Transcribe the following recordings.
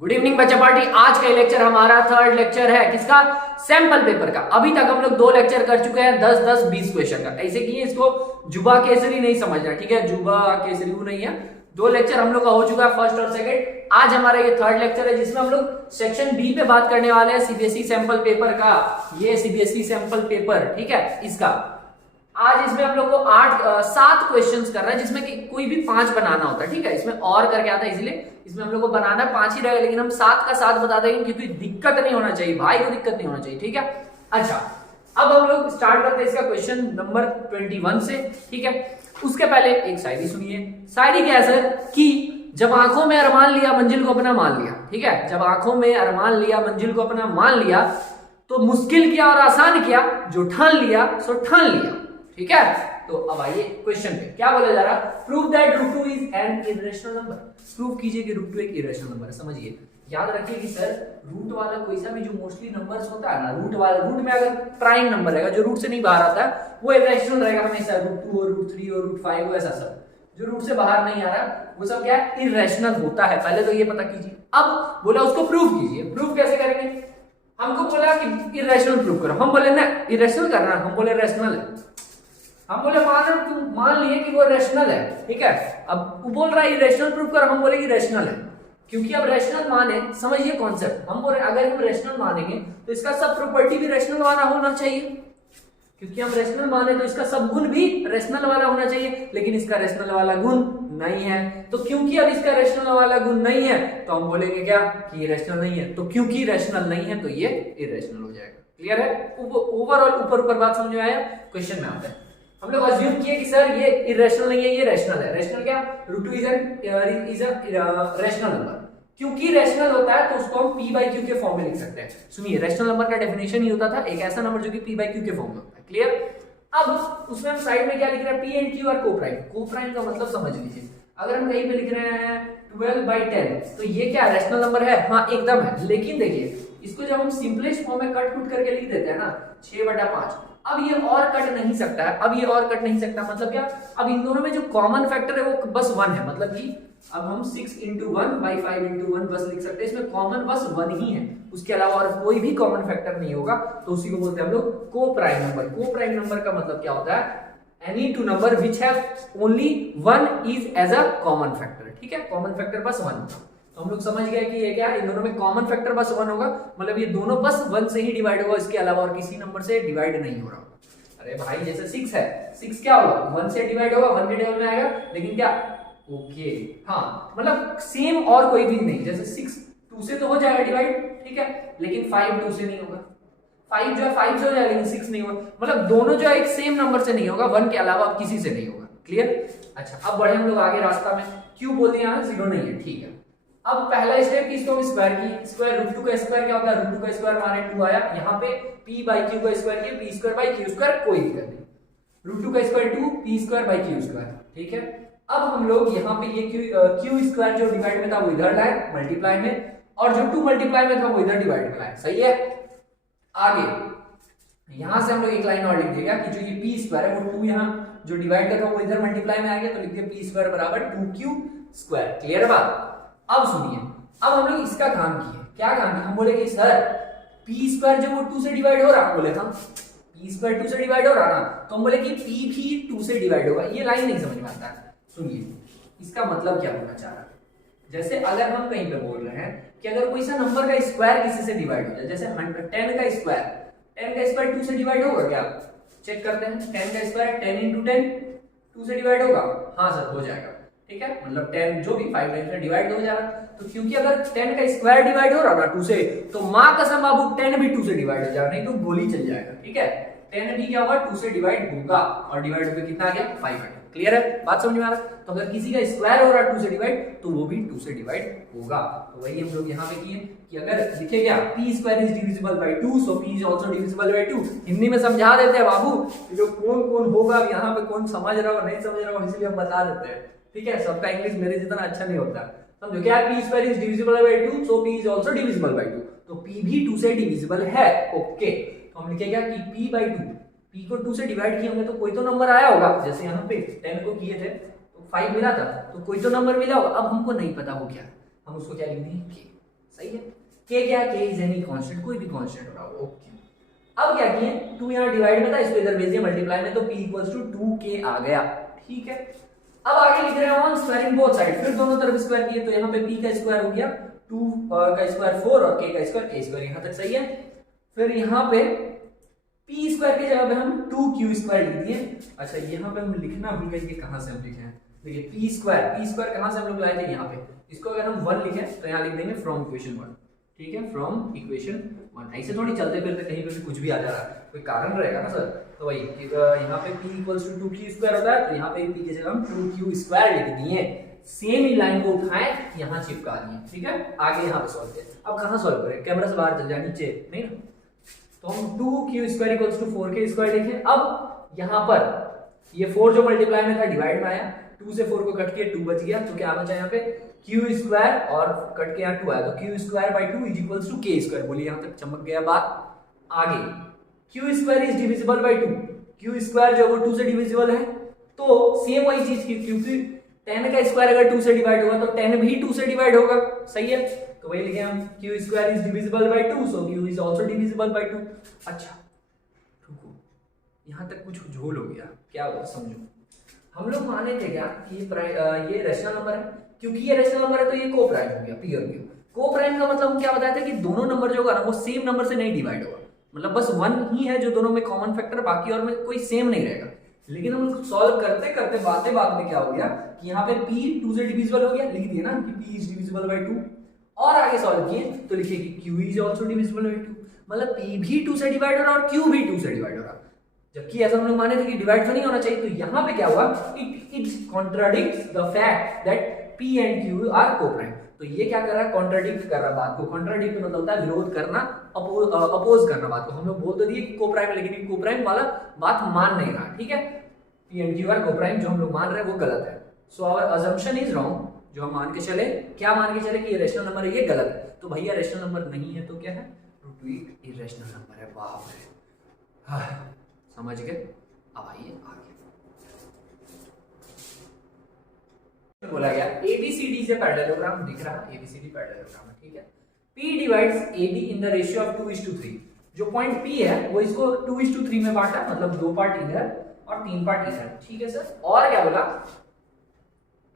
Good evening बच्चा party. आज का लेक्चर हमारा थर्ड लेक्चर है किसका? सैंपल पेपर का। अभी तक हम लोग 2 लेक्चर कर चुके हैं 10-10 20 क्वेश्चन का। ऐसे किए इसको जुबा केसरी नहीं समझना, ठीक है? जुबा केसरी वो नहीं है। 2 लेक्चर हम लोग का हो चुका है, फर्स्ट और सेकंड। आज हमारा ये थर्ड लेक्चर है जिसमें हम लोग सेक्शन बी पे बात करने वाले हैं, सीबीएसई सैंपल पेपर का। ये सीबीएसई सैंपल पेपर, ठीक है, इसका आज इसमें हम लोग को 7 क्वेश्चंस कर रहे हैं जिसमें कि कोई भी 5 बनाना होता है, ठीक है? इसमें और करके आता है, इसलिए इसमें हम लोग को बनाना 5 ही रहेगा, लेकिन हम 7 का 7 बता देंगे क्योंकि दिक्कत नहीं होना चाहिए, भाई को दिक्कत नहीं होना चाहिए, ठीक है? अच्छा, अब हम लोग स्टार्ट करते हैं इसका क्वेश्चन नंबर 21 से, ठीक है? उसके पहले एक शायरी सुनिए। शायरी क्या है सर? कि जब आंखों में अरमान लिया मंजिल को अपना मान लिया, ठीक है? जब आंखों में अरमान लिया मंजिल को अपना मान लिया, तो मुश्किल किया और आसान किया, जो ठान लिया सो ठान लिया, ठीक है? तो अब आइए क्वेश्चन पे, क्या बोला जा रहा? Prove that root 2 is an irrational number. प्रूव कीजिए कि रूट 2 एक इरेशनल नंबर है। समझिए, याद रखिए कि सर रूट वाला कोई सा भी जो मोस्टली नंबर्स होता है ना, रूट में अगर प्राइम नंबर रहेगा जो रूट से नहीं बाहर आता है वो इरेशनल रहेगा हमेशा। रूट 2 और रूट 3 और रूट 5 हो, ऐसा सब जो रूट से बाहर नहीं आ रहा वो सब क्या है? इरेशनल होता है। पहले तो ये पता कीजिए। अब बोला उसको प्रूव कीजिए। प्रूव कैसे करेंगे? हमको बोला कि इरेशनल प्रूव करो, हम बोले ना इरेशनल करना, हम बोले रैशनल है। हम बोले मान लिए कि वो रैशनल है, ठीक है? अब वो बोल रहा है रैशनल प्रूफ कर, हम बोले कि रैशनल है, क्योंकि अब रैशनल माने, समझिए कॉन्सेप्ट। हम बोले अगर हम रैशनल मानेंगे तो इसका सब प्रॉपर्टी भी रैशनल वाला होना चाहिए, क्योंकि हम रैशनल माने तो इसका सब गुण भी रैशनल वाला होना चाहिए, लेकिन इसका रैशनल वाला गुण नहीं है। तो क्योंकि अब इसका रैशनल वाला गुण नहीं है तो हम बोलेंगे क्या कि ये रैशनल नहीं है। तो क्योंकि रैशनल नहीं है तो ये इरेशनल हो जाएगा। क्लियर है? ओवरऑल ऊपर बात समझ में आया? क्वेश्चन में आता है, हम लोग अज्यूम किए कि सर ये इरेशनल नहीं है, ये रैशनल है। रैशनल क्या? Root 2 is a rational number. क्योंकि रैशनल होता है तो उसको हम p by q के फॉर्म में लिख सकते हैं। सुनिए, रैशनल नंबर का डेफिनेशन ही होता था एक ऐसा नंबर जो कि p by q के फॉर्म में होता है। क्लियर? अब उसमें हम साइड में क्या लिख रहे हैं? p and q और कोप्राइम। कोप्राइम का मतलब समझ लीजिए, अगर हम कहीं पे लिख रहे हैं 12/10 तो ये क्या रैशनल नंबर है? हाँ, एकदम है। लेकिन देखिए, इसको जब हम सिंपलेस्ट फॉर्म में कट कुट करके लिख देते हैं ना 6/5, अब ये और कट नहीं सकता है। अब ये और कट नहीं सकता मतलब क्या? अब इन दोनों में जो कॉमन फैक्टर है वो बस 1 है। मतलब कि अब हम 6 × 1 / 5 × 1 बस लिख सकते हैं। इसमें कॉमन बस 1 ही है, उसके अलावा और कोई भी कॉमन फैक्टर नहीं होगा। तो उसी को बोलते हैं हम लोग को-प्राइम नंबर। को-प्राइम नंबर का मतलब क्या होता है? Any two number which have only 1 is as a common factor, ठीक है? कॉमन फैक्टर बस 1 होगा। तो हम लोग समझ गए कि ये क्या है? इन दोनों में कॉमन फैक्टर बस 1 होगा, मतलब ये दोनों बस 1 से ही डिवाइड होगा, इसके अलावा और किसी नंबर से डिवाइड नहीं हो रहा। अरे भाई, जैसे 6 है, 6 क्या होगा? 1 से डिवाइड होगा, 1 के टेबल में आएगा, लेकिन क्या? ओके, हाँ, मतलब सेम और कोई भी नहीं। जैसे 6 2 से तो हो जाएगा डिवाइड, ठीक है, लेकिन 5 2 से नहीं होगा। 5 जो है 5 से हो जाएगा, लेकिन 6 नहीं होगा। मतलब दोनों जो है एक सेम नंबर से नहीं होगा, 1 के अलावा अब किसी से नहीं होगा। क्लियर? अच्छा, अब बढ़े हम लोग आगे रास्ता में। क्यों बोलते हैं यहाँ 0 नहीं है, ठीक है? अब पहला स्टेप किसको हम स्क्वायर की? स्क्वायर रूट 2 का स्क्वायर क्या होता है? रूट 2 का स्क्वायर माने 2 आया, यहाँ पे p by q का स्क्वायर किया, p² / q², कोई दिक्कत नहीं। रूट 2 का स्क्वायर 2, p² / q², ठीक है? अब हम लोग यहाँ पे ये q² जो डिवाइड में था वो इधर लाए मल्टीप्लाई में, और जो 2 मल्टीप्लाई में था वो इधर डिवाइड में लाए। सही है? आगे यहां से हम लोग एक लाइन और लिख देगा कि जो ये p² है वो 2 यहाँ जो डिवाइड का था वो इधर मल्टीप्लाई में आ गया, तो लिख दिया p² = 2q²। क्लियर बात? अब सुनिए, अब हम लोग इसका काम किए। क्या काम किया? हम बोले कि सर p² जो वो 2 से डिवाइड हो रहा, हम बोले था p² 2 से डिवाइड हो रहा ना, तो हम बोले कि p भी 2 से डिवाइड होगा। ये लाइन नहीं समझ में आता। सुनिए, इसका मतलब क्या होना चाह रहा है? जैसे अगर हम कहीं पे बोल रहे हैं कि अगर कोई सा नंबर का स्क्वायर किसी से डिवाइड हो जाए, जैसे 10 का स्क्वायर 2 से डिवाइड होगा क्या? चेक करते हैं। 10 का स्क्वायर 10 × 10 2 से डिवाइड होगा? हाँ सर, हो जाएगा, ठीक है? मतलब 10 जो भी 5 टाइम्स में डिवाइड हो जा रहा है। तो क्योंकि अगर 10 का स्क्वायर डिवाइड हो रहा ना 2 से, तो मां कसम बाबू 10 भी 2 से डिवाइड हो जाएगा, नहीं तो गोली चल जाएगा, ठीक है? 10 भी क्या होगा? 2 से डिवाइड होगा, और डिवाइड होकर कितना आ गया? 5 आ गया। क्लियर है? बात समझ में आ रहा? तो अगर किसी का स्क्वायर हो रहा है 2 से डिवाइड, तो वो भी 2 से डिवाइड होगा। तो वही हम लोग यहाँ पे किए कि अगर लिखे क्या p² is divisible by 2, so p is also divisible by 2। Hindi में समझा देते हैं बाबू, जो कौन कौन होगा यहाँ पे, कौन समझ रहा हो नहीं समझ रहा हो, इसलिए हम बता देते हैं, ठीक है? सबका इंग्लिश मेरे जितना अच्छा नहीं होता, समझो क्या? p² is divisible by 2, so p is also divisible by 2। तो p भी 2 से डिविजिबल है। ओके, तो हम लिखेगा कि p/2, p को 2 से डिवाइड किए होंगे तो कोई तो नंबर आया होगा। जैसे यहाँ पे 10 को किए थे तो 5 मिला था, तो कोई तो नंबर मिला होगा। अब हमको नहीं पता वो क्या, हम उसको क्या लिख देंगे? के क्या, के इज एनी कांस्टेंट, कोई भी कांस्टेंट हो रहा हो, ओके। अब क्या किए, 2 यहाँ डिवाइड में था, इसको इधर भेज दिया मल्टीप्लाई में, तो p इक्वल्स टू 2k आ गया, ठीक है। अब आगे लिख रहे हैं ऑन स्क्वायरिंग बोथ साइड, फिर दोनों तरफ स्क्वायर किए, तो यहाँ पे p का स्क्वायर हो गया 2 का स्क्वायर 4 और k का स्क्वायर k स्क्वायर, यहाँ तक सही है। फिर यहाँ पे p स्क्वायर की जगह पे हम 2q स्क्वायर लिख दिए। अच्छा यहाँ पे हम लिखना भूल गए, ये कहाँ से हम लिखे हैं, देखिए p स्क्वायर कहाँ से हम लोग लाए थे, यहाँ पे, इसको अगर हम 1 लिखें तो यहाँ लिख देंगे फ्रॉम इक्वेशन 1, ठीक है, फ्रॉम इक्वेशन 1। ऐसे थोड़ी चलते फिरते कहीं पे भी कुछ भी आ जा रहा है, कोई कारण रहेगा ना सर, तो वही यहाँ पे p equals to 2q square होता है, तो यहाँ पे p की जगह हम 2q स्क्वायर लिख दिए, सेम ही लाइन को उठाए यहाँ चिपका दिए, ठीक है। आगे यहाँ पे सॉल्व किया, अब कहाँ सॉल्व करें, कैमरा से बाहर चल जाए, नीचे नहीं ना, तो हम 2q square equals to 4k square लिखें। अब यहाँ पर ये 4 जो मल्टीप्लाई में था डिवाइड में आया, 2 से 4 को कट किया 2 बच गया, तो क्या बचा यहाँ पे q स्क्वायर और कट के यहाँ 2 आया, तो q square by 2 is equals to k square. बोलिए यहाँ तक चमक गया बात। आगे q square is divisible by 2, q square जो वो 2 से डिविजिबल है, तो सेम वही चीज की, क्योंकि 10 का स्क्वायर अगर 2 से डिवाइड होगा तो 10 भी 2 से डिवाइड होगा, सही है, तो वही लिखे हम q square is divisible by 2, so q is also divisible by 2। अच्छा रुको, यहाँ तक कुछ झोल हो गया, क्या हुआ समझो। हम लोग माने थे क्या कि ये रेशनल नंबर है, क्योंकि ये रेशनल नंबर है तो ये को प्राइम हो गया, पी और क्यू। को प्राइम का मतलब हम क्या बताया था कि दोनों नंबर जो होगा ना वो सेम नंबर से नहीं डिवाइड होगा, मतलब बस 1 ही है जो दोनों में कॉमन फैक्टर, बाकी और में कोई सेम नहीं रहेगा। लेकिन हम सॉल्व करते करते बातें बाद में क्या हो गया कि यहाँ पे p 2 से डिविजिबल हो गया, लिख दिया ना कि p इज डिविजिबल बाय 2, और आगे सॉल्व किए तो लिखिए कि q is also divisible by 2, मतलब p भी 2 से डिवाइड हो रहा है और q भी 2 से डिवाइड हो रहा है, जबकि ऐसा हम लोग माने थे कि डिवाइड तो नहीं होना चाहिए। तो यहाँ पे क्या हुआ, it contradicts the fact that p and q are coprime. तो ये क्या कर रहा है, कॉन्ट्राडिक्ट कर रहा है बात को। कॉन्ट्राडिक्ट मतलब होता है विरोध करना, अपोज करना बात को। हम लोग बोल तो दिए कि कोप्राइम, लेकिन कोप्राइम वाला बात मान नहीं रहा, ठीक है। p and q are coprime जो हम लोग मान रहे हैं वो गलत है, so our assumption is wrong. जो हम मान के चले, क्या मान के चले कि ये रेशनल नंबर है, ये गलत है। तो भैया रेशनल नंबर नहीं है तो क्या है, √8 इरेशनल नंबर है। बाप रे, हाँ समझ गए। अब आइए आगे बोला गया ABCD से पैरेललोग्राम दिख रहा है, ABCD पैरेललोग्राम है, ठीक है। P divides AB in the ratio of 2:3। जो पॉइंट P है वो इसको 2:3 में बांटा, मतलब 2 पार्ट इधर और 3 पार्ट इधर, ठीक है सर। और क्या बोला,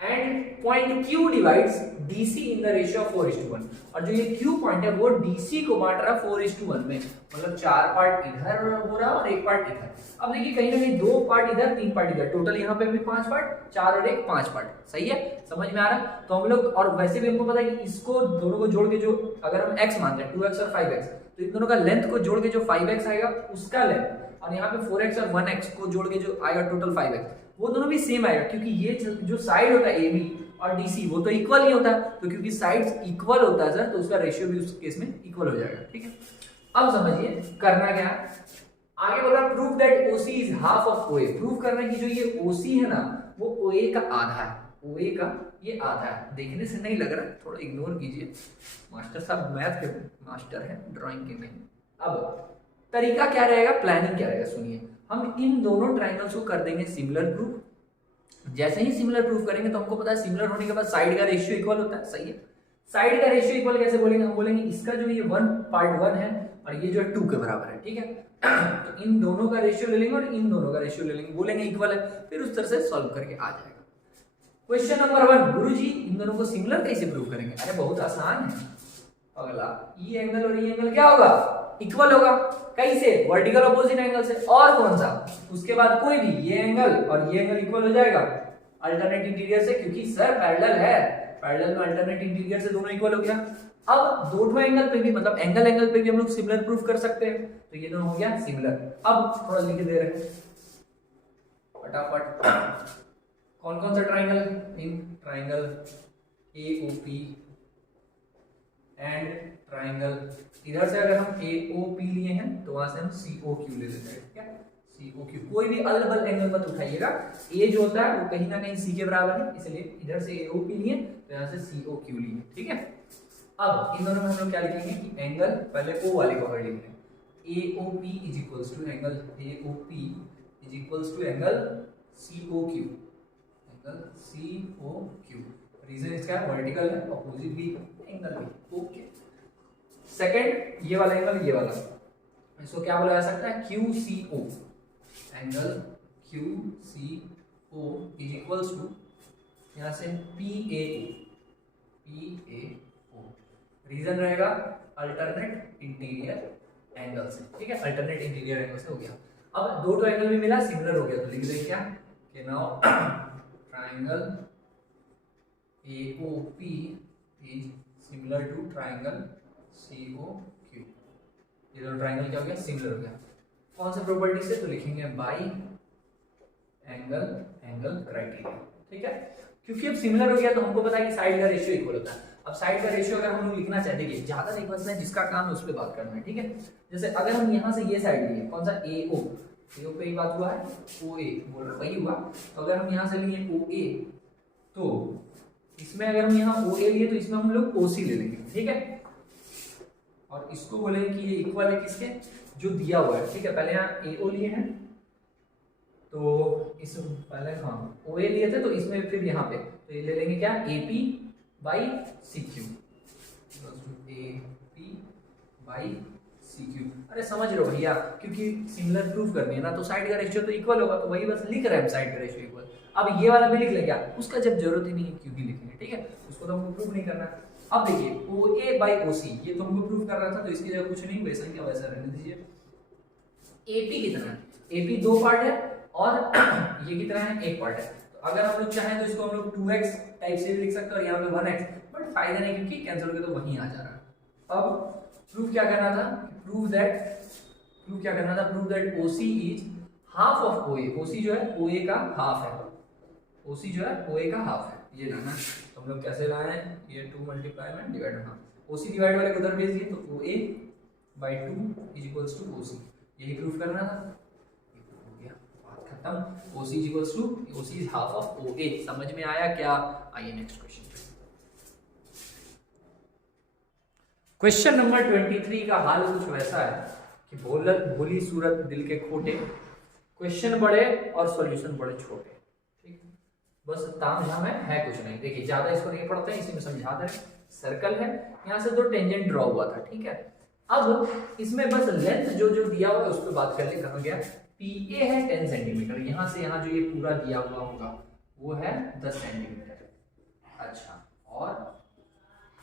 and point Q divides DC in the ratio of 4:1। और जो ये Q पॉइंट है वो DC को बांट रहा है 4:1 में, मतलब 4 पार्ट इधर हो रहा है और 1 पार्ट इधर। अब देखिए कहीं ना कहीं 2 पार्ट इधर 3 पार्ट इधर, टोटल यहाँ पे भी 5 पार्ट, 4 और 1 5 पार्ट, सही है, समझ में आ रहा है। तो हम लोग, और वैसे भी हमको पता है कि इसको दोनों को जोड़ के जो, अगर हम x मानते हैं 2x और 5x, तो इन दोनों का लेंथ को जोड़ के जो 5x आएगा उसका लेंथ, और यहाँ पे 4x और 1x को जोड़ के जो आएगा टोटल 5x, वो दोनों भी सेम आएगा, क्योंकि ये जो साइड होता है AB और DC वो तो इक्वल ही होता है। तो क्योंकि साइड्स इक्वल होता है सर, तो उसका रेशियो भी उस केस में इक्वल हो जाएगा, ठीक है। अब समझिए करना क्या है, आगे बोला prove that OC is half of OA। Prove करना कि जो ये OC है ना वो OA का आधा है, OA का ये आधा है। देखने से नहीं लग रहा, थोड़ा इग्नोर कीजिए, मास्टर साहब मैथ के मास्टर है, ड्राइंग के नहीं। अब तरीका क्या रहेगा, प्लानिंग क्या रहेगा, सुनिए। हम इन दोनों ट्राइंगल्स को कर देंगे सिमिलर प्रूफ। जैसे ही सिमिलर प्रूफ करेंगे तो हमको पता है सिमिलर होने के बाद साइड का रेशियो इक्वल होता है, सही है। साइड का रेशियो इक्वल कैसे बोलेंगे, हम बोलेंगे इसका जो ये 1 पार्ट 1 है और ये जो है 2 के बराबर है, ठीक है। तो इन दोनों का रेशियो ले लेंगे और इन दोनों का रेशियो ले लेंगे, बोलेंगे इक्वल है, फिर उस तरह से सॉल्व करके आ जाएगा। क्वेश्चन नंबर 1, गुरुजी इन दोनों को सिमिलर कैसे प्रूव करेंगे। अरे बहुत आसान है, अगला ये एंगल और ये एंगल क्या होगा, इक्वल होगा। कैसे, वर्टिकल अपोजिट एंगल से। और कौन सा, उसके बाद कोई भी, ये एंगल और ये एंगल इक्वल हो जाएगा अल्टरनेट इंटीरियर से, क्योंकि सर पैरेलल है, पैरेलल में अल्टरनेट इंटीरियर से दोनों इक्वल हो गया। अब दोनों एंगल पे भी, मतलब एंगल पे भी हम लोग सिमिलर प्रूफ कर सकते हैं, तो ये दोनों हो गया सिमिलर। अब थोड़ा लिख दे रहे हैं फटाफट, कौन कौन सा triangle, in triangle AOP and triangle, इधर से अगर हम AOP लिए हैं तो वहां से हम COQ ले लेते हैं, ठीक है। COQ, कोई भी अलग अलग एंगल मत उठाइएगा, A जो होता है वो कहीं ना कहीं C के बराबर है, इसलिए इधर से AOP लिए तो यहाँ से COQ लिए, ठीक है। अब इन दोनों में हम लोग क्या लिखेंगे कि एंगल, पहले O वाले को लिख लेंगे, AOP is equals to angle AOP is equals to angle COQ, angle COQ। Reason इसका वर्टिकल है, अपोजिट भी एंगल भी, ओके। सेकंड ये वाला एंगल, ये वाला, इसको क्या बोला जा सकता है, QCO, angle QCO is equals to यहां से PAO, रीजन रहेगा अल्टरनेट इंटीरियर एंगल से, ठीक है, अल्टरनेट इंटीरियर एंगल से हो गया। अब दो तो एंगल भी मिला, सिमिलर हो गया, तो लिख दें क्या कि now triangle AOP is similar to triangle COQ। ये दोनों ट्रायंगल क्या हो गया, सिमिलर हो गया। कौन से प्रॉपर्टी से, तो लिखेंगे बाई एंगल क्राइटेरिया, ठीक है। क्योंकि अब सिमिलर हो गया तो हमको पता है कि साइड का रेशियो इक्वल होता है। अब साइड का रेशियो अगर हम लोग लिखना चाहते हैं, ज्यादा नहीं बचना है, जिसका काम है उस पर बात करना है, ठीक है। जैसे अगर हम यहाँ से ये साइड लिए, कौन सा AO पे ही बात हुआ है, OA बोल रहा वही हुआ। तो अगर हम यहाँ से लिए OA, तो इसमें अगर हम यहाँ OA लिए तो इसमें हम लोग OC ले लेंगे, ठीक है। और इसको बोलेंगे कि ये इक्वल है किसके, जो दिया हुआ है, ठीक है। पहले यहाँ AO लिए हैं, तो इस पहले हाँ OA लिए थे, तो इसमें फिर यहाँ पे तो ये ले लेंगे क्या, AP by CQ, AP by CQ। अरे समझ रहे हो भैया, क्योंकि सिमिलर प्रूफ करनी है ना, तो साइड का रेशियो तो इक्वल होगा, तो वही बस लिख रहे हैं साइड का रेशियो इक्वल। अब ये वाला भी लिख लेंगे, उसका जब जरूरत ही नहीं है क्यों भी लिखेंगे, ठीक है, उसको तो हमको प्रूफ नहीं करना। अब देखिए OA बाई OC, ये तो हमको प्रूफ कर रहा था, तो इसकी जगह कुछ नहीं, वैसा क्या वैसा रहने दीजिए। AP कितना है, AP दो पार्ट है और ये कितना है, एक पार्ट है। तो अगर हम लोग चाहें तो इसको हम लोग 2x टाइप से भी लिख सकते हैं, और यहाँ पे 1x, बट फायदा नहीं क्योंकि कैंसिल हो गया तो वहीं आ जा रहा है। अब प्रूफ क्या करना था, proof that OC is half of OA। OC जो है OA का हाफ है, OC जो है OA का हाफ है, ये लाना। तो हम लोग कैसे लाए हैं, ये 2 मल्टीप्लाई में डिवाइड, हाँ OC डिवाइड वाले को उधर भेज दिए, तो OA by 2 is equals to OC, यही प्रूफ करना था, हो गया, बात खत्म। OC is equals to OC is half of OA। समझ में आया क्या? आइए नेक्स्ट क्वेश्चन पे। क्वेश्चन नंबर 23 का हाल कुछ वैसा है कि भोली सूरत दिल के खोटे, क्वेश्चन बड़े और सॉल्यूशन बड़े छोटे, ठीक, बस ताम झाम है कुछ नहीं। देखिए ज्यादा इसको नहीं पढ़ते हैं, इसी में समझा दे। सर्कल है, यहाँ से 2 टेंजेंट ड्रॉ हुआ था, ठीक है। अब इसमें बस लेंथ जो दिया हुआ है उस पर बात कर ले, कहा गया PA है 10 सेंटीमीटर, यहाँ से यहाँ जो ये पूरा दिया हुआ होगा वो है 10 सेंटीमीटर। अच्छा, और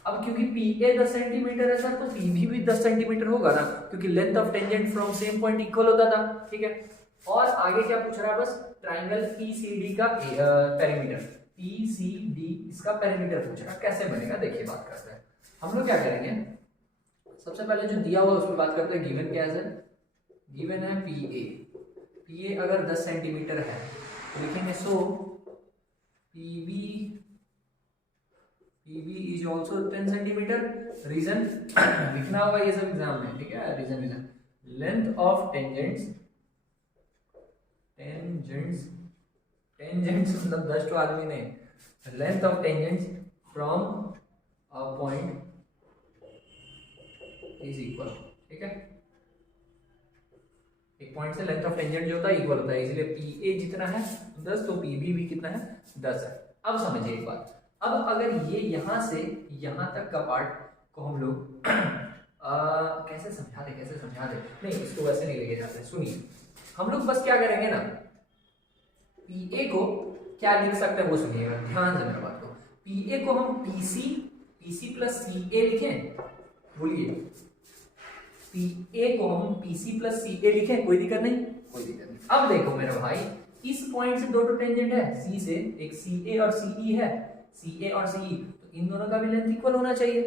अब क्योंकि PA 10 सेंटीमीटर है सर, तो PB भी 10 सेंटीमीटर होगा ना, क्योंकि length of tangent from same point equal होता था, ठीक है। और आगे क्या पूछ रहा है, बस ट्राइंगल PCD का पेरीमीटर, PCD इसका पेरीमीटर पूछ रहा है, कैसे बनेगा देखिए बात करते हैं। हम लोग क्या करेंगे, सबसे पहले जो दिया हुआ है उस पर बात करते हैं। गिवन क्या है सर, गिवन है PA अगर 10 सेंटीमीटर है तो लिखेंगे so PB is also 10 centimetre. Reason लिखना होगा ये सब एग्जाम में, ठीक है। रीजन लेंथ ऑफ टेंजेंट्स मतलब 10 तो आदमी ने, length of tangents from a point is equal, ठीक है। एक पॉइंट से लेंथ ऑफ टेंजेंट जो होता है इक्वल होता है, इसलिए PA जितना है 10 तो PB भी कितना है 10 है। अब समझिए एक बात, अब अगर ये यहां से यहां तक का पार्ट को हम लोग कैसे समझा दे, नहीं इसको वैसे नहीं लेके जाते। सुनिए, हम लोग बस क्या करेंगे ना, PA को क्या लिख सकते हैं वो सुनिएगा ध्यान से मेरी बात को। PA को हम PC प्लस CA लिखें, बोलिए PA को हम PC प्लस CA लिखें, कोई दिक्कत नहीं, कोई दिक्कत नहीं। अब देखो मेरे भाई, इस पॉइंट से 2 टेंजेंट है, C से एक CA और CE है, CA और CE, तो इन दोनों का भी लेंथ इक्वल होना चाहिए,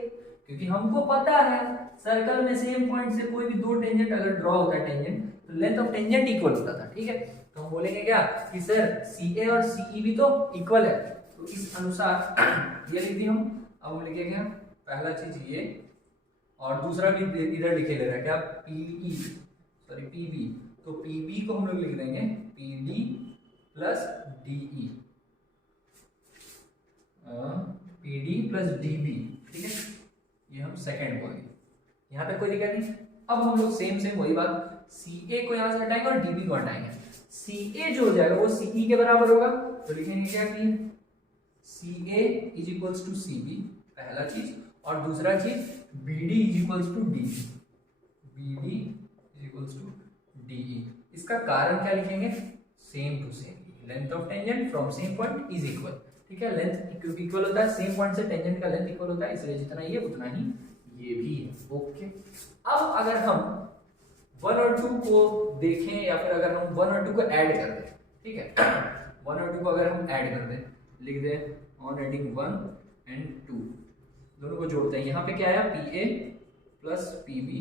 क्योंकि हमको पता है सर्कल में सेम पॉइंट से कोई भी 2 टेंजेंट अगर ड्रॉ होता है टेंजेंट, तो लेंथ ऑफ टेंजेंट इक्वल होता था, ठीक है। तो हम बोलेंगे क्या कि सर CA और CE भी तो इक्वल है, तो इस अनुसार ये लिख दी हम। अब हम लिखेंगे पहला चीज ये, और दूसरा भी इधर लिखे ले रहा है क्या, PB, तो PB को हम लोग लिख देंगे PD plus DE, PD plus DB, ठीक है। ये हम सेकंड बोलेंगे, यहाँ पे कोई दिक्कत नहीं। अब हम लोग सेम वही बात, CA को यहाँ से हटाएंगे और DB को हटाएंगे। CA जो हो जाएगा वो CE के बराबर होगा, तो लिखेंगे क्या कि CA is equals to CB, पहला चीज। और दूसरा चीज B D is equals to D, B D is equals to D E. इसका कारण क्या लिखेंगे, same to same, length of tangent from same point is equal, ठीक है, लेंथ इक्वल होता है, सेम पॉइंट से टेंजेंट का लेंथ इक्वल होता है, इसलिए जितना ये उतना ही ये भी है। ओके, अब अगर हम 1 और 2 को देखें या फिर अगर हम 1 और 2 को ऐड कर दें, ठीक है 1 और 2 को अगर हम ऐड कर दें, लिख दें ऑन एडिंग 1 एंड 2, दोनों को जोड़ते हैं, यहाँ पे क्या आया P A plus P B,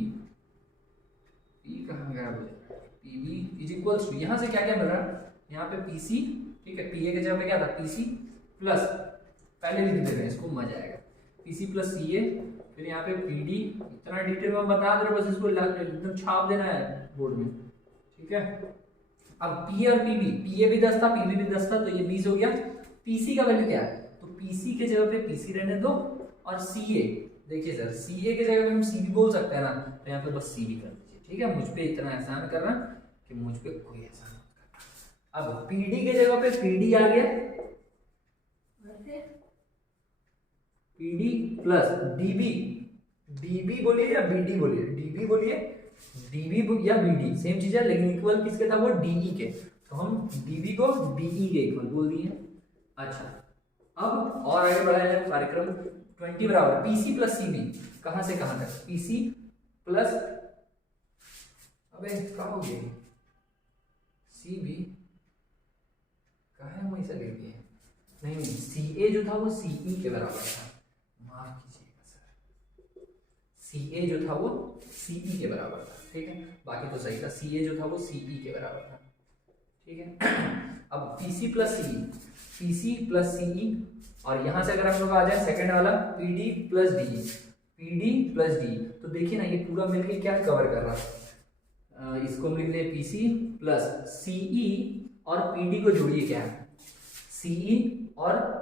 P कहाँ गया मुझे, P B is equals to, यहाँ से क्या क्या मिल रहा है, यहाँ पे पी सी, ठीक है, पी ए के जगह पे क्या था पी सी प्लस, पहले लिख देते हैं इसको मजा आएगा, पी सी प्लस सी ए, फिर यहाँ पे पी डी, इतना डिटेल में बता दे रहे, बस इसको एकदम छाप देना है बोर्ड में, ठीक है। अब पी और पी बी, पी ए भी 10 था, पी बी भी 10 था, तो ये 20 हो गया। पी सी का वैल्यू क्या है, तो पी सी के जगह पे पी सी रहने दो, और सी ए, देखिए सर सी ए के जगह पे हम सी बी बोल सकते हैं ना, तो यहाँ पे बस सी बी कर दीजिए, ठीक है, मुझ पे इतना एहसान करना कि मुझ पे कोई एहसान मत करना। अब पी डी के जगह पे पी डी आ गया, P D plus D B, D B बोलिए या बी डी बोलिए, डी बी बोलिए, डी बी या बी डी सेम चीज है, लेकिन इक्वल किसके था, वो डी ई के, तो हम डी बी को डी ई के इक्वल बोल दिए। अच्छा, अब और आगे बढ़ाया जाए कार्यक्रम, 20 बराबर P C plus C B, कहां से कहां तक, पी सी प्लस, अबे क्या हो गया, सी बी कहा है, हम ऐसा लिख दिए, नहीं सी ए जो था वो सी ई के बराबर था, माफ कीजिएगा सर, सी ए जो था वो सी ई के बराबर था, ठीक है, बाकी तो सही था, सी ए जो था वो सी ई के बराबर था, ठीक है। अब पी सी प्लस सी ई, पी सी प्लस सी ई, और यहां से अगर हम लोग आ जाए सेकंड वाला P D plus D, P D plus D, तो देखिए ना ये पूरा मिलके क्या कवर कर रहा है, इसको हम लिख लें पी सी प्लस सी ई, और पी डी को जोड़िए क्या है, सी ई और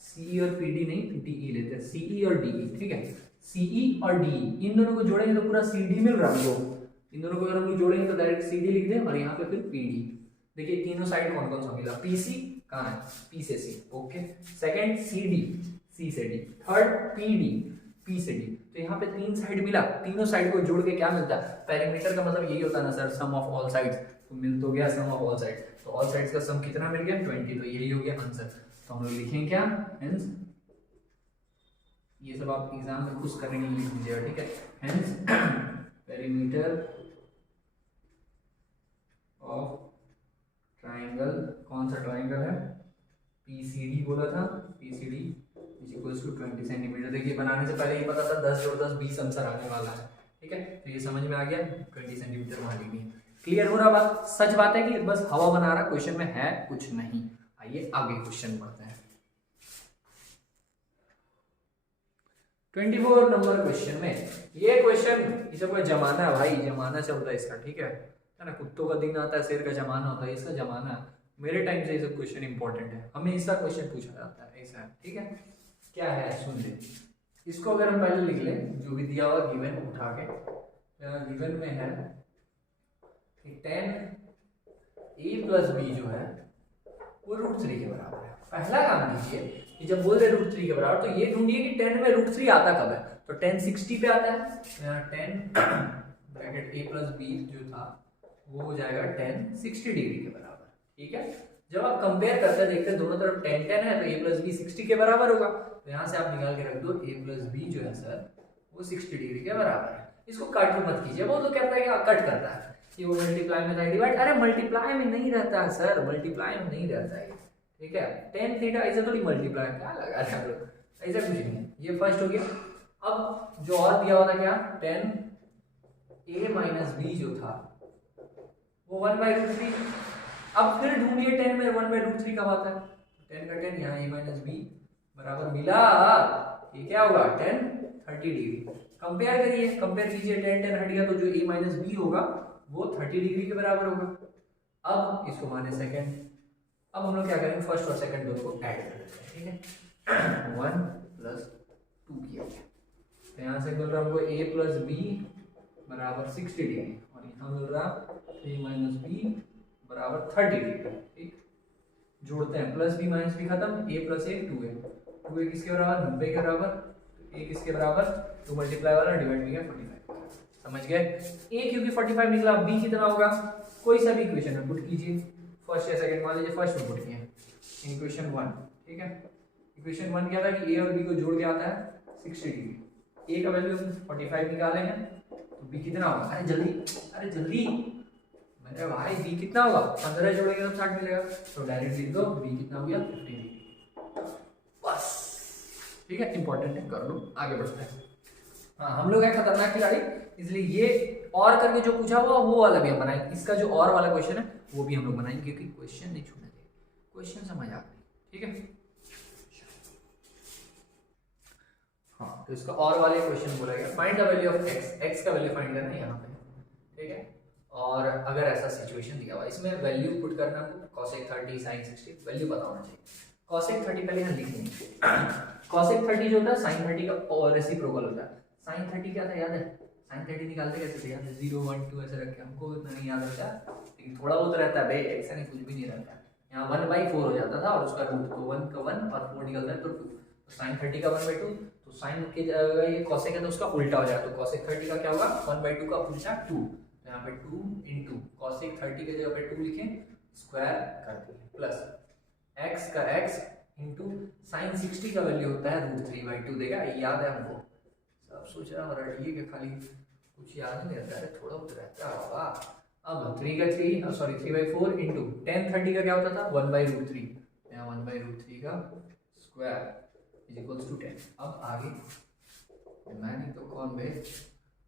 सी और पी डी नहीं, डी ई लेते हैं, सी ई और डी ई, ठीक है, सी ई और डी ई, इन दोनों को जोड़ेंगे तो पूरा सी डी मिल रहा है हमको, इन दोनों को अगर हम जोड़ेंगे तो डायरेक्ट सी डी लिख दें, और यहाँ पे फिर पी डी, देखिए तीनों साइड कौन कौन सा मिला, पी सी कहाँ है, पी से सी, ओके, सेकंड सी डी, सी से D, third P D, P से डी, तो यहाँ पे 3 साइड मिला, तीनों साइड को जोड़ के क्या मिलता है, पेरीमीटर का मतलब यही होता है ना sir, sum of all sides, तो मिल तो गया सम ऑफ ऑल साइड, तो ऑल साइड्स का सम कितना मिल गया 20, तो यही हो गया आंसर, तो हम लोग लिखेंगे क्या, हेंस ये सब आप एग्जाम में खुश करने के लिए लिख दीजिएगा, ठीक है, हेंस पेरीमीटर ऑफ ट्राइंगल, कौन सा ट्राइंगल है, पीसीडी बोला था, PCD is equals to 20 centimetre, देखिए बनाने से पहले ही पता था 10 जोड़ 10 20 आंसर आने वाला है, ठीक है, तो ये समझ में आ गया, 20 सेंटीमीटर वहां लिखनी है, क्लियर हो रहा बात, सच बात है कि बस हवा बना रहा, क्वेश्चन में है कुछ नहीं। आइए आगे क्वेश्चन पढ़ते हैं, 24 नंबर क्वेश्चन में, ये क्वेश्चन इसे कोई जमाना है भाई, जमाना चलता है इसका, ठीक है ना, कुत्तों का दिन आता है, शेर का जमाना होता है, इसका जमाना है, मेरे टाइम से ये सब क्वेश्चन इंपॉर्टेंट है, हमें इसका क्वेश्चन पूछा जाता है, ऐसा है, ठीक है, क्या है सुन ले, इसको अगर हम पहले लिख लें, जो भी दिया हुआ गिवन उठा के, गिवन में है कि 10 a प्लस बी जो है वो √3 के बराबर है। पहला काम कीजिए कि जब बोल रहे √3 के बराबर, तो ये ढूंढिए कि 10 में √3 आता कब है, तो 10 60 पे आता है, 10 ब्रैकेट a प्लस बी जो था वो हो जाएगा 10 60 डिग्री के बराबर, ठीक है। जब आप कंपेयर करते हैं, देखते हैं दोनों तरफ 10 10 है, तो a प्लस बी 60 के बराबर होगा, तो यहाँ से आप निकाल के रख दो a प्लस बी जो है सर वो 60 डिग्री के बराबर है। इसको कट मत कीजिए, वो तो कहता है कि कट करता है, ये वो मल्टीप्लाई में था डिवाइड, अरे मल्टीप्लाई में नहीं रहता है सर, मल्टीप्लाई में नहीं रहता है, ठीक है, tan थीटा ऐसे थोड़ी मल्टीप्लाई, क्या लगा रहे हैं लोग, ऐसा कुछ नहीं है, ये फर्स्ट हो गया। अब जो और दिया हुआ था क्या, 10 a माइनस बी जो था वो 1/√3, अब फिर ढूंढिए 10 में 1/√3 कब आता है, 10 का 10 यहाँ a माइनस बी बराबर मिला, ये क्या होगा 10 30 डिग्री, कंपेयर करिए, कंपेयर कीजिए, 10 10 हट गया तो जो a माइनस बी होगा वो 30 डिग्री के बराबर होगा। अब इसको माने सेकंड, अब हम लोग क्या करेंगे, फर्स्ट और सेकंड दोनों को ऐड कर देते हैं, ठीक है, 1 + 2 किया गया, तो यहाँ से मिल रहा हमको a प्लस बी बराबर 60 डिग्री, और यहाँ मिल रहा a माइनस बी बराबर 30 डिग्री, ठीक, जोड़ते हैं, प्लस बी माइनस बी खत्म, a प्लस 1 2a, 2a किसके बराबर 90 के बराबर, ए किसके बराबर, 2 मल्टीप्लाई वाला डिवाइड भी है 45, समझ गए। ए क्योंकि 45 निकला, बी कितना होगा, कोई सा भी इक्वेशन में पुट कीजिए, फर्स्ट या सेकंड, मान लीजिए फर्स्ट में पुट किए इक्वेशन 1, ठीक है। इक्वेशन 1 क्या था कि ए और बी को जोड़ के आता है 60 डिग्री, ए का वैल्यू 45 निकाले हैं, तो बी कितना होगा, अरे जल्दी, अरे जल्दी मेरे भाई, बी कितना होगा, 15 जोड़ेंगे तो 60 मिलेगा, तो डायरेक्ट लिख दो बी कितना हो गया 50 डिग्री, बस, ठीक है, इंपॉर्टेंट है, कर लो, आगे बढ़ते हैं। हाँ, हम लोग है खतरनाक खिलाड़ी, इसलिए ये और करके जो पूछा हुआ वो वाला भी हम बनाएंगे, इसका जो और वाला क्वेश्चन है वो भी हम लोग बनाएंगे, क्योंकि क्वेश्चन नहीं छूटना चाहिए, क्वेश्चन समझ आ गई, ठीक है। हाँ, तो इसका और वाले क्वेश्चन बोला गया, find the value of x, x का वैल्यू फाइंड करना है यहाँ पे, ठीक है। और अगर ऐसा सिचुएशन दिया हुआ, इसमें वैल्यू पुट करना, cosec 30 sin 60, वैल्यू पता होना चाहिए। cosec 30 पहले हम लिखेंगे, cosec 30 जो होता है sin 30 का रेसिप्रोकल होता है। sin 30 क्या था याद है, sin 30 निकालते कैसे थे याद है, 0 1 2 ऐसे रख के, हमको इतना नहीं याद रहता, लेकिन थोड़ा बहुत रहता है भाई, ऐसा नहीं कुछ भी नहीं रहता है। यहाँ 1/4 हो जाता था, और उसका रूट तो 1 का 1 और 4 निकलता है तो 2, तो sin 30 का 1/2, तो sin के जगह ये cosec है तो उसका उल्टा हो जाएगा, तो cosec 30 का क्या होगा, 1/2 का उल्टा 2, तो यहाँ पे 2 into cosec 30 के जगह पे 2 लिखें, स्क्वायर कर दिए, प्लस x का x into sin 60 का वैल्यू होता है √3/2 देगा, ये याद है हमको, सब सोच रहा हूँ रटिए कि खाली कुछ याद नहीं रहता है, थोड़ा बहुत रहता होगा। अब 3 का 3 सॉरी 3/4 into tan 30 का क्या होता था 1/√3, यहाँ 1/√3 का स्क्वायर इज इक्वल्स टू 10। अब आगे मैं नहीं तो कौन बे,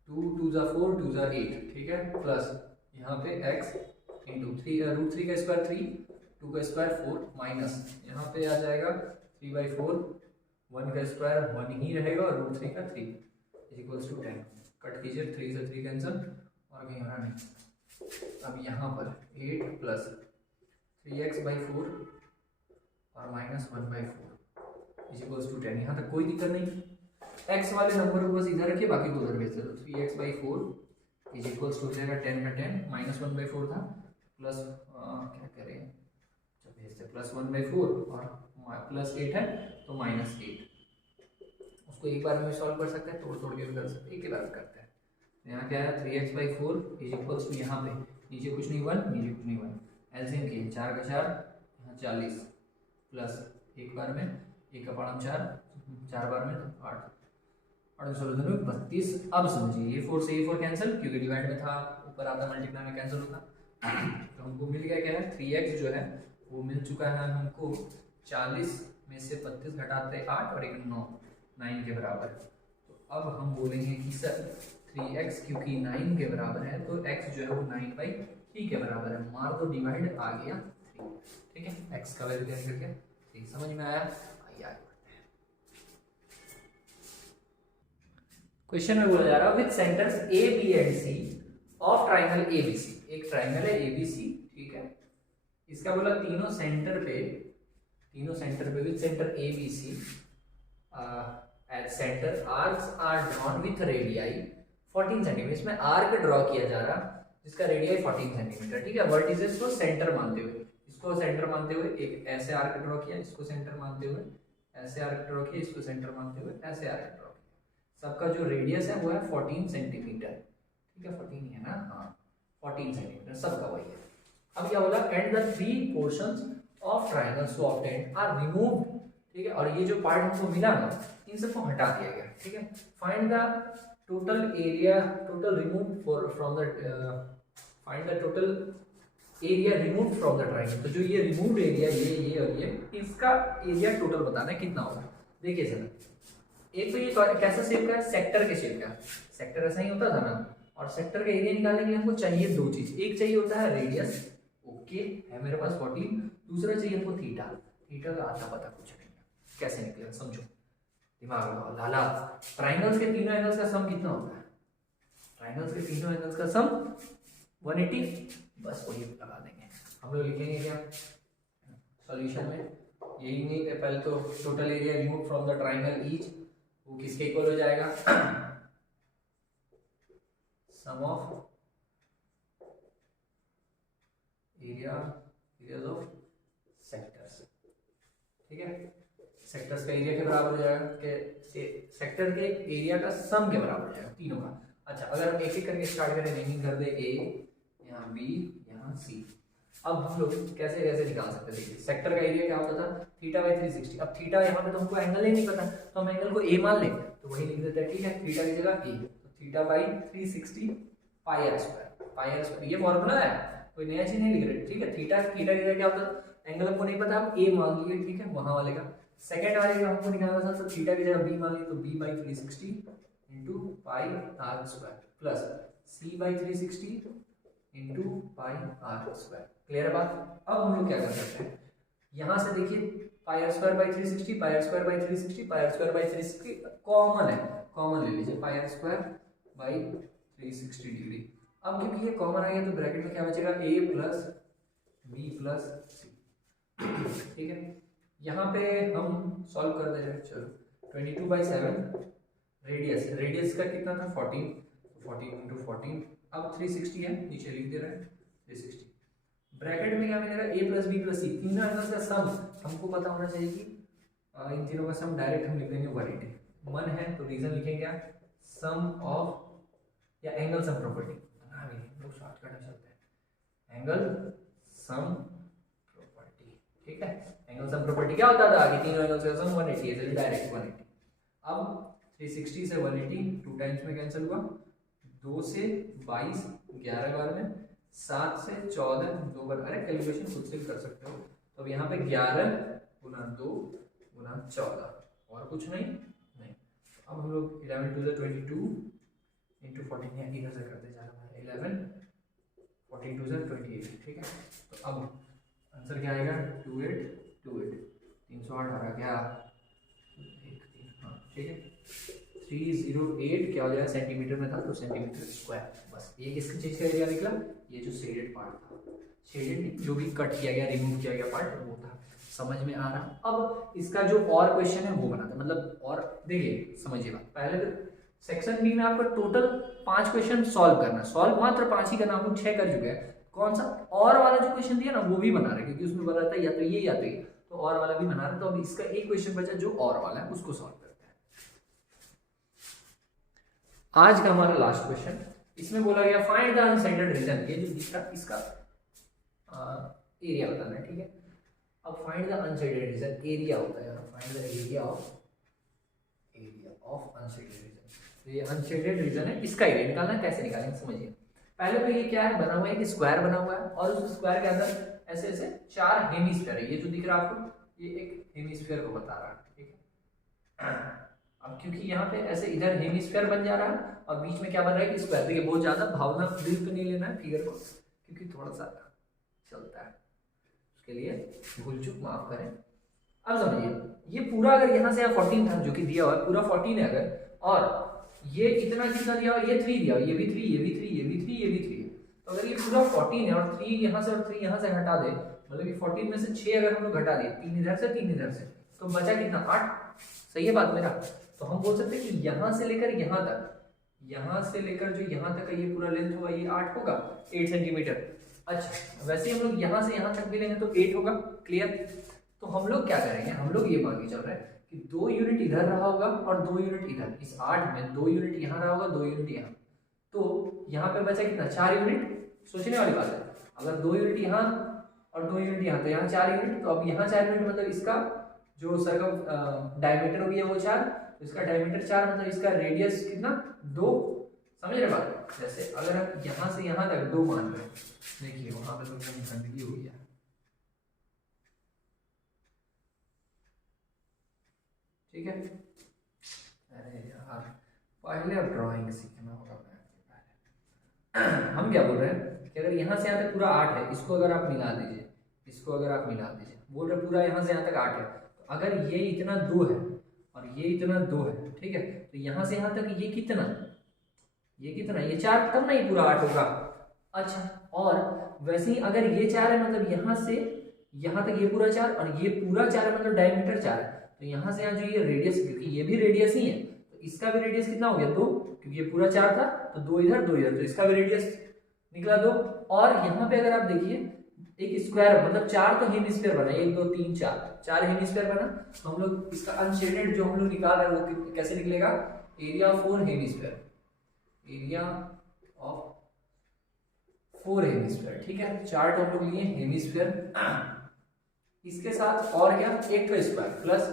2 2 जा 4 2 जा 8, ठीक है, प्लस यहाँ पे x इंटू 3 का स्क्वायर 3, 2 का स्क्वायर 4, माइनस यहाँ पे आ जाएगा 3/4, 1 का स्क्वायर 1 ही रहेगा और √3 का 3 इज इक्वल्स टू 10, कट कीजिए, 3 से 3 कैंसिल और कहीं हो रहा नहीं। अब यहाँ पर 8 प्लस 3x/4 और माइनस 1/4 इज इक्वल्स टू 10, यहाँ तक कोई दिक्कत नहीं। x वाले नंबर को बस इधर रखिए, बाकी को उधर भेज दो, 3x/4 इज इक्वल्स टू जाएगा 10 में 10, माइनस 1/4 था, प्लस क्या करें, जब भेजते प्लस 1/4 और प्लस 8 है तो माइनस 8, उसको एक बार में सॉल्व कर सकते हैं, तोड़ तोड़ के भी कर सकते हैं, एक ही बार में करते हैं। यहाँ क्या है 3x/4 इज इक्वल्स टू, यहाँ पे नीचे कुछ नहीं 1, नीचे कुछ नहीं 1, एलसीएम की 4 का 4, यहाँ 40, प्लस एक बार में 1 का पाँच 4 बार में 8 और 32। अब समझिए ये 4 से ये 4 कैंसिल, क्योंकि डिवाइड में था, ऊपर आता मल्टीप्लाई में कैंसिल होता, तो हमको मिल गया क्या है 3x जो है वो मिल चुका है हमको, 40 में से 32 घटाते 8 और 1 9 के बराबर। तो अब हम बोलेंगे कि सर 3x क्योंकि 9 के बराबर है तो x जो है वो 9/3 के बराबर है, मार दो डिवाइड, आ गया 3, ठीक है, x का वैल्यू क्या निकल गया 3, समझ में आया। क्वेश्चन में बोला जा रहा है with centres A B and C of triangle ABC, एक ट्राइंगल है एबीसी, ठीक है, इसका बोला तीनों सेंटर पे with centre ABC at centre arcs are drawn with radii 14 centimetre, इसमें आर्क ड्रॉ किया जा रहा जिसका रेडियाई 14 सेंटीमीटर, ठीक है, वर्टिसेस को सेंटर मानते हुए, इसको सेंटर मानते हुए एक ऐसे आर्क ड्रॉ किया, इसको सेंटर मानते हुए ऐसे आर्क ड्रॉ किया, इसको सेंटर मानते हुए ऐसे आर्क ड्रॉ, सबका जो रेडियस है वो है 14 सेंटीमीटर, ठीक है, 14 है ना, हाँ 14 सेंटीमीटर सबका वही है। अब क्या बोला, and the 3 portions of triangle so obtained are removed, ठीक है, और ये जो पार्ट हमको मिला ना इन सबको हटा दिया गया, ठीक है। Find the total area, total removed from the, find the total area removed from the triangle, तो जो ये रिमूव्ड एरिया ये और ये, इसका एरिया टोटल बताना है कितना होगा। देखिए सर, एक तो ये कैसा शेप का है, सेक्टर के शेप का, सेक्टर ऐसा ही होता था ना, और सेक्टर का एरिया निकालने के लिए हमको चाहिए दो चीज, एक चाहिए होता है रेडियस, ओके है मेरे पास 14, दूसरा चाहिए हमको थीटा, थीटा का आता पता कुछ नहीं, कैसे निकलेगा समझो, दिमाग लगाओ लाला। ट्राइंगल्स के तीनों एंगल्स का सम कितना होता है, ट्राइंगल्स के तीनों एंगल्स का सम 180, बस वही लगा देंगे हम लोग। लिखेंगे क्या सॉल्यूशन में, यही नहीं है, पहले तो total area remove from the triangle each वो किसके इक्वल हो जाएगा, सम ऑफ एरियाज ऑफ सेक्टर्स, ठीक है, सेक्टर्स का एरिया के बराबर हो जाएगा, के सेक्टर के एरिया का सम के बराबर हो जाएगा तीनों का। अच्छा अगर हम एक एक करके स्टार्ट करें, नेमिंग कर दे ए, यहाँ बी, यहाँ सी। अब हम लोग कैसे कैसे निकाल सकते हैं, देखिए सेक्टर का एरिया क्या होता था थीटा बाई 360। अब थीटा यहाँ पे तो हमको एंगल ही नहीं पता, तो हम एंगल को ए मान लें तो वही लिख देते हैं, ठीक है, थीटा की जगह ए, तो theta by 360 pi are square. Pi are square ये फॉर्मूला है, कोई नया चीज नहीं लिख रहे, ठीक है। थीटा की जगह क्या होता है, एंगल हमको नहीं पता, हम ए मान लिए, ठीक है, वहां वाले का। सेकंड वाले का हमको निकालना था, तो थीटा की जगह बी मान लिए, तो B by 360 into pi are square plus C by 360 into pi are square. Clear है बात। अब हम लोग क्या कर सकते हैं, यहां से देखिए pi are square by 360, pi are square by 360, pi are square by 360 common है, कॉमन ले लीजिए, pi are square by 360 degree. अब क्योंकि ये कॉमन आ गया तो ब्रैकेट में क्या बचेगा, ए प्लस बी प्लस सी, ठीक है। यहाँ पे हम सॉल्व कर दे रहे हैं, चलो 22/7 रेडियस, रेडियस का कितना था 14, 14 इंटू 14, अब 360 है, नीचे लिख दे रहे हैं 360। ब्रैकेट में क्या मिलेगा, a प्लस बी प्लस सी, तीनों एंगल्स का सम हमको पता होना चाहिए कि इन तीनों का सम डायरेक्ट हम लिख देंगे 180। 1 है तो रीजन लिखेंगे क्या, सम ऑफ या एंगल सम प्रॉपर्टी, लोग शॉर्टकट में चलते हैं, एंगल सम प्रॉपर्टी, ठीक है। एंगल सम प्रॉपर्टी क्या होता था कि तीनों एंगल्स का सम 180 है, डायरेक्ट 180। अब 360 से 180 2 टाइम्स में कैंसिल हुआ, 2 से 22 11 बार में, 7 से 14 2 बार, अरे कैलकुलेशन खुद से कर सकते हो। तो अब यहाँ पे 11 गुना 2 गुना 14 और कुछ नहीं। अब हम लोग 11 2 22 इंटू 14 यहाँ इधर से करते जा रहे हैं, 11 14 2 28, ठीक है। तो अब आंसर क्या आएगा, 2828, 308 आ रहा क्या, 1 3, हाँ ठीक है, 308 क्या हो जाएगा, सेंटीमीटर में था तो सेंटीमीटर स्क्वायर। बस ये किसकी चीज का एरिया निकला, ये जो शेडेड पार्ट था, शेडेड जो भी कट किया गया रिमूव किया गया पार्ट वो था। समझ में आ रहा। अब इसका जो और क्वेश्चन है वो बनाते, मतलब और देखिए समझिएगा, पहले तो सेक्शन बी में आपका टोटल 5 क्वेश्चन सॉल्व करना, सॉल्व मात्र 5 ही करना, हम लोग 6 कर चुके हैं। कौन सा और वाला जो क्वेश्चन दिया ना वो भी बना रहे, क्योंकि उसमें बना था या तो ये या तो ये, तो और वाला भी बना रहे। तो अब इसका एक क्वेश्चन बचा जो और वाला है उसको सॉल्व करते हैं। आज का हमारा लास्ट क्वेश्चन, इसमें बोला गया फाइंड द अनसाइडेड रीजन, ये जो दिख रहा इसका एरिया बताना है, ठीक है। अब find the unshaded region, area होता है, find the area of unshaded region. तो ये अनसाइडेड रीजन है, इसका एरिया निकालना है, कैसे निकालेंगे समझिए। पहले तो ये क्या है, बना हुआ है कि स्क्वायर बना हुआ है और उस स्क्वायर के अंदर ऐसे ऐसे 4 हेमिस्फीयर है, ये जो दिख रहा है आपको ये एक हेमिस्फीयर को बता रहा है, ठीक है। अब क्योंकि यहाँ पे ऐसे इधर हेमिस्फीयर बन जा रहा है और बीच में क्या बन रहा है कि स्क्वायर। देखिए बहुत ज्यादा भावना दिल पे नहीं लेना है फिगर को, क्योंकि थोड़ा सा चलता है, उसके लिए भूल चूक माफ करें। अब समझिए ये पूरा अगर यहाँ से 14 था जो कि दिया हुआ है, पूरा 14 है अगर, और ये इतना कितना दिया हुआ, ये 3 दिया हुआ, ये भी 3, ये भी 3, ये भी 3, ये भी 3 है। तो अगर ये पूरा 14 है और 3 यहाँ से और 3 यहाँ से हटा दे, मतलब कि 14 में से 6 अगर हम लोग घटा दिए, 3 इधर से 3 इधर से, तो बचा कितना 8। सही है बात मेरा। तो हम बोल सकते हैं कि यहाँ से लेकर यहाँ तक, यहाँ से लेकर जो यहाँ तक का ये पूरा लेंथ होगा ये 8 होगा, 8 सेंटीमीटर। अच्छा वैसे हम लोग यहाँ से यहाँ तक भी लेंगे तो 8 होगा। क्लियर। तो हम लोग क्या करेंगे, हम लोग ये मान के चल रहे हैं कि 2 यूनिट इधर रहा होगा और 2 यूनिट इधर, इस 8 में 2 यूनिट यहाँ रहा होगा, 2 यूनिट यहाँ, तो यहाँ पे बचा कितना 4 यूनिट। सोचने वाली बात है, अगर 2 यूनिट यहाँ और 2 यूनिट यहाँ, तो यहाँ 4 यूनिट, तो अब यहाँ 4 यूनिट मतलब इसका जो सर्कम डायमीटर हो गया वो 4, तो इसका डायमीटर 4 मतलब इसका रेडियस कितना 2। समझ रहे बात। जैसे अगर हम यहाँ से यहाँ तक 2 मान रहे हैं, देखिए वहां पे तो गंदगी हो गया, ठीक है। अरे यार पहले अब ड्राइंग सीखना होगा। हम क्या बोल रहे हैं कि अगर यहाँ से यहाँ तक पूरा 8 है, इसको अगर आप मिला दीजिए, इसको अगर आप मिला दीजिए, बोल रहे पूरा यहाँ से यहाँ तक 8 है, तो अगर ये इतना 2 है और ये इतना 2 है, ठीक है, तो यहाँ से यहाँ तक ये कितना, ये 4, तब ना ये पूरा 8 होगा। अच्छा और वैसे ही अगर ये 4 है मतलब यहाँ से यहाँ तक ये पूरा 4 और ये पूरा 4 है मतलब डायमीटर 4 है, तो यहाँ से यहाँ जो ये रेडियस, क्योंकि ये भी रेडियस ही है, तो इसका भी रेडियस कितना हो गया 2, क्योंकि ये पूरा 4 था तो 2 इधर 2 इधर, तो इसका भी रेडियस निकला 2। और यहाँ पे अगर आप देखिए एक स्क्वायर मतलब 4 तो हेमिस्फीयर बना, 1 2 3 4, 4 हेमिस्फीयर बना। तो हम लोग इसका अनशेडेड जो हम लोग निकाल रहे हैं वो कैसे निकलेगा, area of 4 hemisphere, area of 4 hemisphere. ठीक है, 4 तो हम लोग लिए हेमिस्फीयर, इसके साथ और क्या, एक तो square plus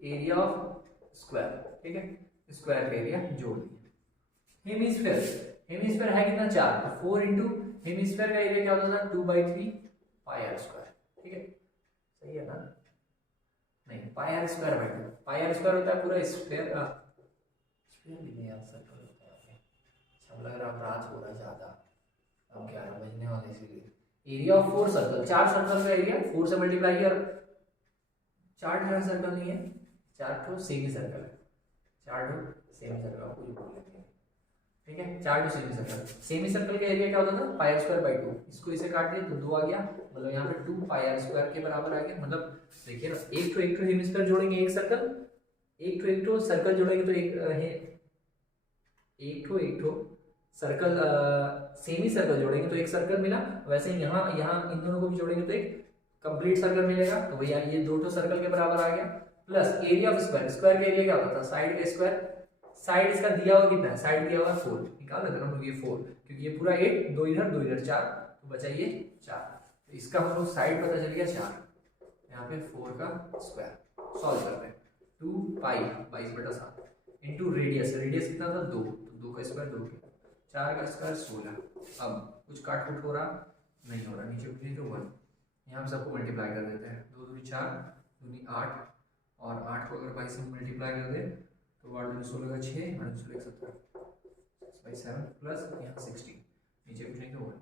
area of square. ठीक है, स्क्वायर का एरिया जोड़ दिया। हेमिस्फीयर, हेमिस्फीयर है कितना 4, तो 4 इंटू हेमिस्फीयर का एरिया क्या होता था 2/3 पाई आर स्क्वायर। ठीक है, सही है ना, नहीं pi are square by 2, pi are square होता है पूरा स्क्वायर, स्क्वायर भी नहीं यार सर्कल होता है। अच्छा लग रहा अपराध हो रहा ज्यादा, अब 11 बजने वाले, इसीलिए एरिया ऑफ 4 सर्कल, 4 सर्कल का एरिया 4 से मल्टीप्लाई किया, 4 ठो सर्कल नहीं है, 4 ठो सेमी सर्कल है, 4 ठो सेमी सर्कल आपको जो बोल लेते हैं। ठीक है, 4 to semicircle, semicircle का एरिया क्या होता था पाई आर स्क्वायर बाई 2, इसको इसे काट दिया तो 2 आ गया, मतलब यहाँ पे 2 पाई आर स्क्वायर के बराबर आ गया। मतलब देखिए ना, एक ठो हेमिस्फीयर जोड़ेंगे एक सर्कल, एक ठो सर्कल जोड़ेंगे तो एक ठो सर्कल, सेमी सर्कल जोड़ेंगे तो एक सर्कल मिला, वैसे ही यहाँ इन दोनों को भी जोड़ेंगे तो एक कंप्लीट सर्कल मिलेगा। तो भैया ये 2 ठो सर्कल के बराबर आ गया, plus area of square, square का एरिया क्या होता था साइड का स्क्वायर, साइड इसका दिया हुआ कितना है, साइड दिया हुआ 4, निकाल लेते हैं हम लोग ये 4, क्योंकि ये पूरा 8, 2 इधर 4, तो बचा ये 4, तो इसका हम लोग साइड पता चल गया 4, यहाँ पे 4 का स्क्वायर सॉल्व करते हैं, 2 पाई 22/7 इंटू रेडियस, रेडियस कितना था 2, तो 2 का स्क्वायर 2, 4 का स्क्वायर 16। अब कुछ काट कुट हो रहा नहीं हो रहा, नीचे उठने तो 1, यहाँ पे सबको मल्टीप्लाई कर देते हैं, 2 दूनी 4, दूनी 8, और 8 को अगर 22 से मल्टीप्लाई कर दे तो 8 दूनी 16 का 6, 8 16 17, 6/7 प्लस यहाँ 16, नीचे कुछ नहीं तो 1।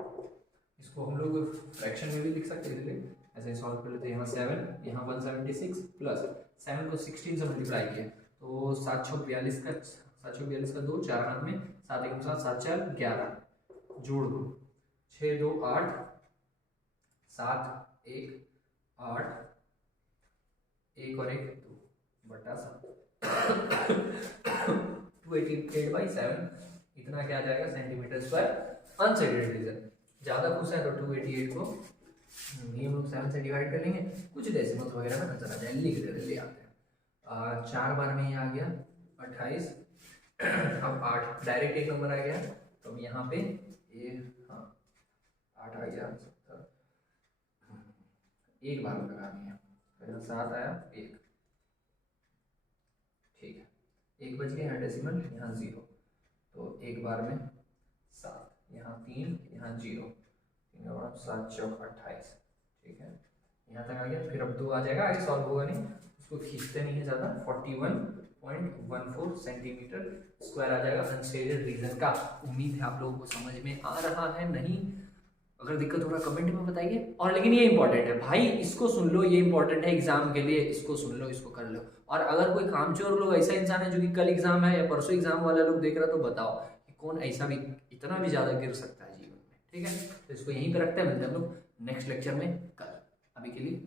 इसको हम लोग फ्रैक्शन में भी लिख सकते हैं, इसलिए ऐसे सॉल्व कर लेते हैं। यहाँ 7, यहाँ 176 प्लस 7 को 16 से मल्टीप्लाई किया तो 742 का 2, 4 हाथ में 7 1 7, 7 4 11, जोड़ दो 6 2 8, 7 1 8, 1 और 1 2 बटा 7, 288/7, इतना क्या आ जाएगा सेंटीमीटर स्क्वायर अनशेडेड रीजन। ज्यादा खुश है तो 288 को ये हम लोग 7 से डिवाइड कर लेंगे, कुछ डेसिमल वगैरह में नजर आ जाए, लिख देते ले आते हैं। 4 बार में ये आ गया 28, अब 8 डायरेक्ट एक नंबर आ गया, तो अब यहाँ पे ये 8 आ गया, एक बार में लगानी है, तो 7 आया 1, ठीक है, 1 बच गया, यहाँ डेसिमल यहाँ 0, तो एक बार में 7, यहाँ 3, यहाँ 0, 7 चौक 28, ठीक है, यहाँ तक आ गया। फिर अब 2 आ जाएगा, आगे सॉल्व होगा नहीं, उसको खींचते नहीं है ज़्यादा, 41.14 सेंटीमीटर स्क्वायर आ जाएगा अनशेडेड रीजन का। उम्मीद है आप लोगों को समझ में आ रहा है, नहीं अगर दिक्कत हो रहा कमेंट में बताइए। और लेकिन ये इंपॉर्टेंट है भाई, इसको सुन लो, ये इंपॉर्टेंट है एग्जाम के लिए, इसको सुन लो, इसको कर लो। और अगर कोई कामचोर लोग ऐसा इंसान है जो कि कल एग्जाम है या परसों एग्जाम वाला लोग देख रहा, तो बताओ कि कौन ऐसा भी इतना भी ज्यादा गिर सकता है जीवन में। ठीक है, तो इसको यहीं पे रखते हैं, मिलते हैं हम लोग नेक्स्ट लेक्चर में कल। अभी के लिए